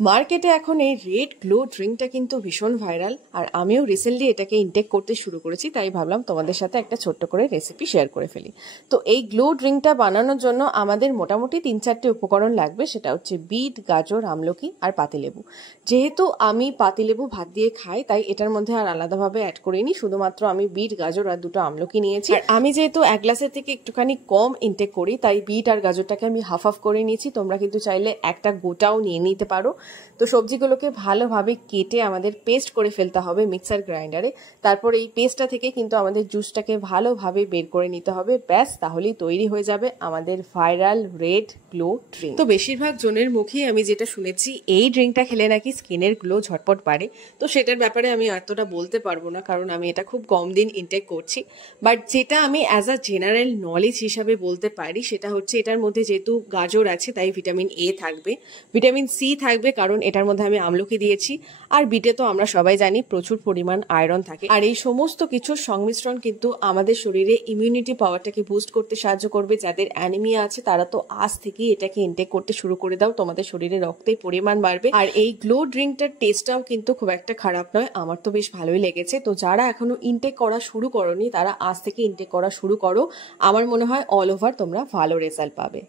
মার্কেটে এখন এই রেড গ্লো ড্রিঙ্কটা কিন্তু ভীষণ ভাইরাল, আর আমিও রিসেন্টলি এটাকে ইনটেক করতে শুরু করেছি, তাই ভাবলাম তোমাদের সাথে একটা ছোট্ট করে রেসিপি শেয়ার করে ফেলি। তো এই গ্লো ড্রিঙ্কটা বানানোর জন্য আমাদের মোটামুটি 3-4টে উপকরণ লাগবে। সেটা হচ্ছে বিট, গাজর, আমলকি আর পাতিলেবু। যেহেতু আমি পাতিলেবু ভাত দিয়ে খাই, তাই এটার মধ্যে আর আলাদাভাবে অ্যাড করিনি, শুধুমাত্র আমি বিট, গাজর আর 2টো আমলকি নিয়েছি। আর আমি যেহেতু 1 গ্লাসের থেকে একটুখানি কম ইনটেক করি, তাই বিট আর গাজরটাকে আমি হাফ হাফ করে নিয়েছি। তোমরা কিন্তু চাইলে একটা গোটাও নিয়ে নিতে পারো। তো সবজিগুলোকে ভালোভাবে কেটে আমাদের পেস্ট করে ফেলতে হবে মিক্সার গ্রাইন্ডারে। তারপর এই পেস্টটা থেকে কিন্তু আমাদের জুসটাকে ভালোভাবে বের করে নিতে হবে। ব্যাস, তাহলেই তৈরি হয়ে যাবে আমাদের ভাইরাল রেড গ্লো ড্রিঙ্ক। তো বেশিরভাগ জনের মুখেই আমি যেটা শুনেছি, এই ড্রিঙ্কটা খেলে নাকি স্কিনের গ্লো ঝটপট বাড়ে। তো সেটার ব্যাপারে আমি এতটা বলতে পারবো না, কারণ আমি এটা খুব কম দিন ইনটেক করছি। বাট যেটা আমি অ্যাজ আ জেনারেল নলেজ হিসাবে বলতে পারি, সেটা হচ্ছে এটার মধ্যে যেহেতু গাজর আছে, তাই ভিটামিন এ থাকবে, ভিটামিন সি থাকবে, কারণ এটার মধ্যে আমি আমলকি দিয়েছি। আর বিটে তো আমরা সবাই জানি প্রচুর পরিমাণ আয়রন থাকে। আর এই সমস্ত কিছুর সংমিশ্রণ কিন্তু আমাদের শরীরে ইমিউনিটি পাওয়ারটাকে বুস্ট করতে সাহায্য করবে। যাদের অ্যানিমিয়া আছে তারা তো আজ থেকেই এটাকে ইনটেক করতে শুরু করে দাও, তোমাদের শরীরে রক্তের পরিমাণ বাড়বে। আর এই গ্লো ড্রিঙ্কটার টেস্টটাও কিন্তু খুব একটা খারাপ নয়, আমার তো বেশ ভালোই লেগেছে। তো যারা এখনো ইনটেক করা শুরু করোনি, তারা আজ থেকে ইনটেক করা শুরু করো। আমার মনে হয় অল ওভার তোমরা ভালো রেজাল্ট পাবে।